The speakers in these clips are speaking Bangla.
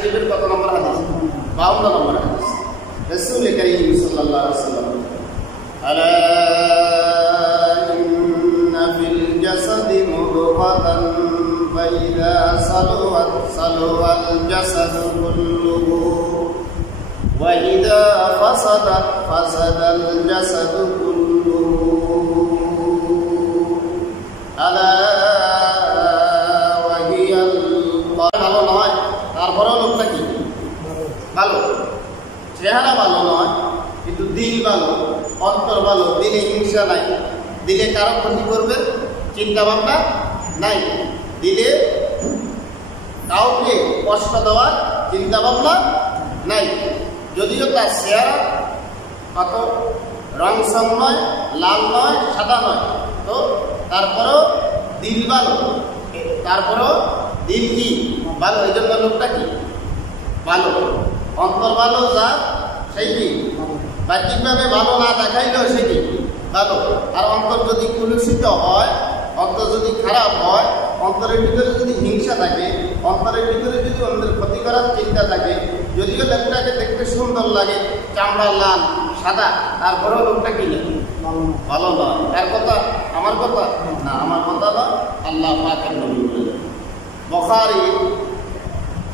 শরীফের কত নম্বর হাদিস? 52 নম্বর হাদিস। রাসূল কারীম সাল্লাল্লাহু আলাইহি ওয়াসাল্লাম আলা ইন্না ফিল জাসাদি মুদগাতান ফাইদা সালুওয়াত সালুওয়াল জাসাদু কুল্লুহু ওয়া ইযা ফাসাদাত ফাসাদাল জাসাদু কুল্লুহু আলা ওয়া হিয়াল ভালো নয়। তারপরেও লোকটা কি ভালো, চেহারা ভালো নয় কিন্তু দিল ভালো, অন্তর ভালো, দিলে হিংসা নাই, দিলে কারো ক্ষতি করবে চিন্তা ভাবনা নাই, দিলে কাউকে কষ্ট দেওয়ার চিন্তা ভাবনা নাই। যদিও তার চেহারা কত রংসং নয়, লাল নয়, সাদা নয়, তো তারপরেও দিল ভালো, তারপরেও দিল কি ভালো, এই জন্য লোকটা কি ভালো, অন্তর ভালো যা সেই কি বাহ্যিকভাবে ভালো না দেখাইলেও সে কি ভালো। আর অন্তর যদি কুলুষিত হয়, অন্তর যদি খারাপ হয়, অন্তরের ভিতরে যদি হিংসা থাকে, অন্তরের ভিতরে যদি অন্যের ক্ষতি করার চিন্তা থাকে, যদিও লোকটাকে দেখতে সুন্দর লাগে, চামড়া লাল সাদা, তারপরেও লোকটা কি ভালো নয়। তার কথা আমার কথা না, আমার কথা না, আল্লাহ পাকের নবী বলেন। বুখারী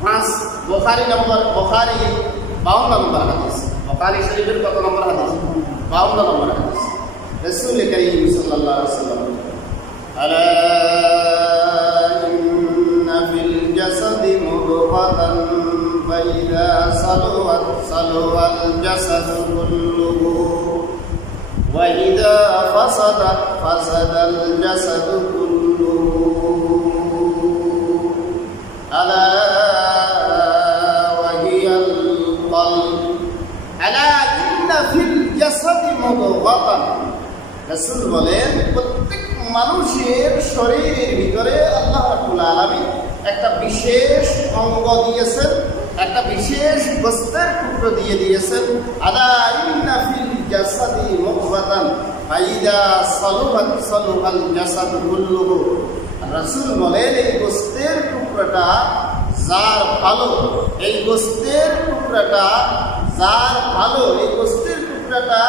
52 নম্বর হাদিস। বুখারী শরীফের কত নম্বর হাদিস? 52 নম্বর হাদিস। রাসূল কারীম সাল্লাল্লাহু আলাইহি ওয়াসাল্লাম আলা ইন্না ফিল জাসাদি মুদগাতান ফাইদা সালুওয়াত সালুওয়াল জাসাদু কুল্লুহু ওয়া ইযা ফাসাদাত ফাসাদাল জাসাদু কুল্লুহু আলা ওয়া হিয়াল কলব আলা ইন্না ফিল জাসাদি মুদগাতান। রাসূল বলেন প্রত্যেক মানুষের শরীরের ভিতরে আল্লাহ রাব্বুল আলামিন একটা বিশেষ অঙ্গ দিয়েছেন, একটা বিশেষ গোস্তের টুকরো দিয়ে দিয়েছেন। আলা ইন্না ফিল জাসাদি মুদগাতান ফাইদা সালুহাত সালুহাল জাসাদু কুল্লুহু। রাসূল বলেন এই গোস্তের টুকরাটা যার ভালো, এই গোস্তের টুকরাটা যার ভালো, এই গোস্তের টুকরাটা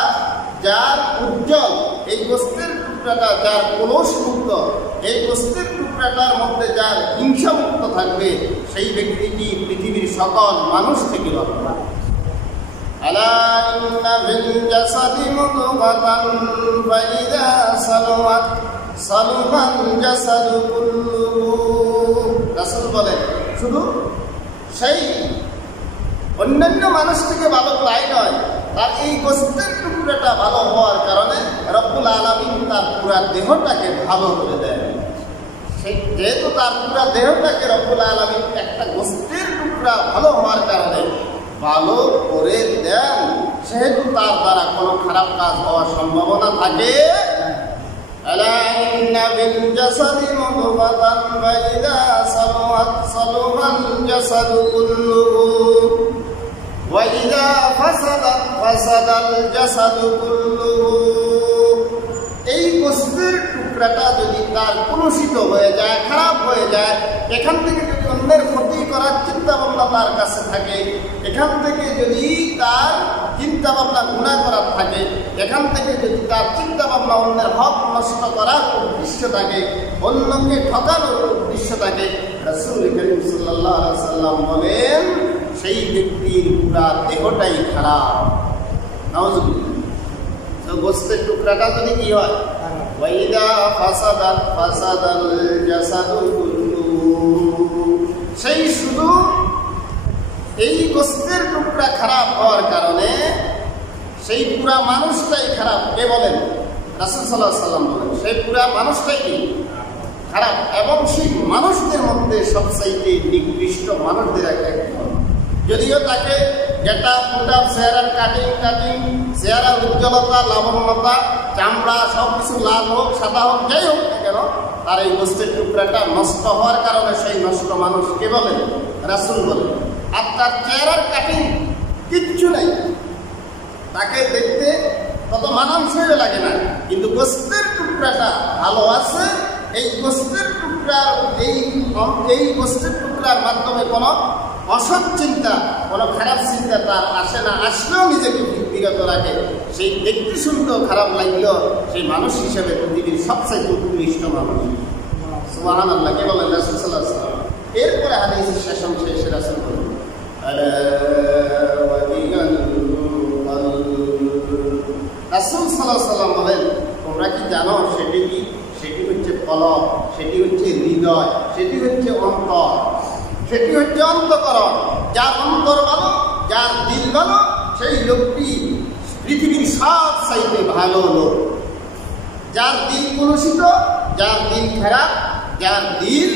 যার উজ্জ্বল, এই গোস্তের টুকরাটা যার কলস মুক্ত, এই গোস্তের টুকরাটার মধ্যে যার হিংসা মুক্ত থাকবে, সেই ব্যক্তিটি পৃথিবীর সকল মানুষ থেকে রক্ষা। আলা ইন্না ফিল জাসাদি মুদগাতান ফাইদা সালুওয়াত সালুহাল জাসাদু কুল্লুহু। রাসূল বলেন শুধু সেই অন্যান্য মানুষ থেকে ভালো তাই নয়, তার এই গোস্তের টুকরাটা ভালো হওয়ার কারণে রব্বুল আলামিন তার পুরা দেহটাকে ভালো করে দেয়। সেই যেহেতু তার পুরা দেহটাকে রব্বুল আলামিন একটা গোস্তের টুকরা ভালো হওয়ার কারণে ভালো করে দেন, সেহেতু তার দ্বারা কোনো খারাপ কাজ হওয়ার সম্ভাবনা থাকে। আলা ইন্না ফিল জাসাদি মুদগাতান ফাইদা সালুওয়াত সালুহাল জাসাদু কুল্লুহু ওয়া ইযা ফাসাদাত ফাসাদাল জাসাদু কুল্লুহু। এই গোস্তের টুকরাটা যদি তার কলুষিত হয়ে যায়, খারাপ হয়ে যায়, এখান থেকে যদি অন্যের ক্ষতি করার চিন্তা ভাবনা তার কাছে থাকে, এখান থেকে যদি তার চিন্তা ভাবনা গুনাহ করার থাকে, এখান থেকে যদি তার চিন্তা ভাবনা অন্যের হক নষ্ট করার উদ্দেশ্য থাকে, অন্যকে ঠকানোর উদ্দেশ্য থাকে, রাসূল কারীম সাল্লাল্লাহু আলাইহি ওয়াসাল্লাম বলেন সেই ব্যক্তির পুরা দেহটাই খারাপ। নাউজুবিল্লাহ। তো গোস্তের টুকরাটা যদি কি হয়, ওয়া ইযা ফাসাদাত ফাসাদাল জাসাদু কুল্লুহু, সেই শুধু এই গোস্তের টুকরা খারাপ হওয়ার কারণে সেই পুরা মানুষটাই খারাপ। কে বলেন? রাসূল সাল্লাল্লাহু আলাইহি ওয়াসাল্লাম বলেন সেই পুরা মানুষটাই কি খারাপ। এবং সেই মানুষদের মধ্যে সবচাইতে নিকৃষ্ট মানুষদের একজন, যদিও তাকে যেটা মোটা চেহারার কাটিং চেহারা উজ্জ্বলতা, লাবণ্যতা, চামড়া সবকিছু লাল হোক সাদা হোক যাই হোক না কেন, তার এই গোস্তের টুকরাটা নষ্ট হওয়ার কারণে সেই নষ্ট মানুষ কে বলেন? রাসূল বলেন। আর তার চেহারার কাটিং কিচ্ছু নাই, তাকে দেখতে তত মানানসই লাগে না, কিন্তু গোস্তের টুকরাটা ভালো আছে। এই গোস্তের টুকরার এই গোস্তের টুকরার মাধ্যমে কোনো অসৎ চিন্তা, কোনো খারাপ চিন্তা তার আসে না, আসলেও নিজেকে বিরত রাখে, সেই ব্যক্তি শুনতেও খারাপ লাগলেও সেই মানুষ হিসেবে পৃথিবীর সবচেয়ে উৎকৃষ্ট মানুষ। সুবহানাল্লাহ, কে বলেন? রাসূল সাল্লাল্লাহু আলাইহি ওয়াসাল্লাম। এরপরে হাদিসের শেষ অংশে এসে রাসূল বলেন, রাসূল সাল্লাল্লাহু আলাইহি ওয়াসাল্লাম বলেন, তোমরা কি জানো সেটি কি? সেটি হচ্ছে কলব, সেটি হচ্ছে হৃদয়, সেটি হচ্ছে অন্তর, সেটি হচ্ছে অন্তঃকরণ। যার অন্তর ভালো, যার দিল ভালো, সেই লোকটি পৃথিবীর সব চাইতে ভালো লোক। যার দিল কলুষিত, যার দিল খারাপ, যার দিল